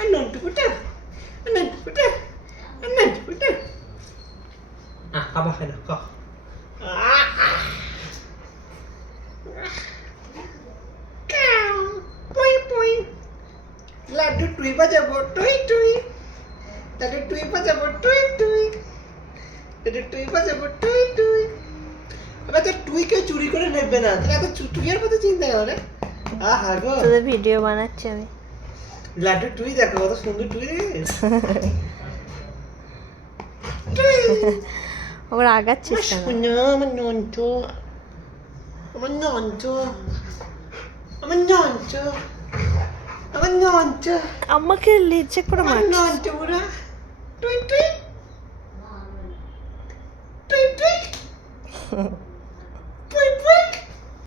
আনন্দ পুটা আনন্দ পুটা আনন্দ পুটা আহ খাবা খাই না খ পুই পুই লাড্ডু টুই বাজাবো টুই টুই লাড্ডু টুই বাজাবো টুই টুই লাড্ডু টুই বাজাবো টুই টুই এবার তো টুই কেউ চুরি করে নেবে না। তাহলে এত টুইয়ের কথা চিন্তা করো রে? আহা গো। তোদের ভিডিও বানাচ্ছি আমি। লাড্ডু টুই দেখো কত সুন্দর টুই ওর আগাচ্ছিস কেন? আমার নঞ্চ আমার নঞ্চ আমার নঞ্চ আমার নঞ্চ আমাকে লিচে করে মারছিস। নঞ্চ বুড়া। টুই টুই। টুই টুই।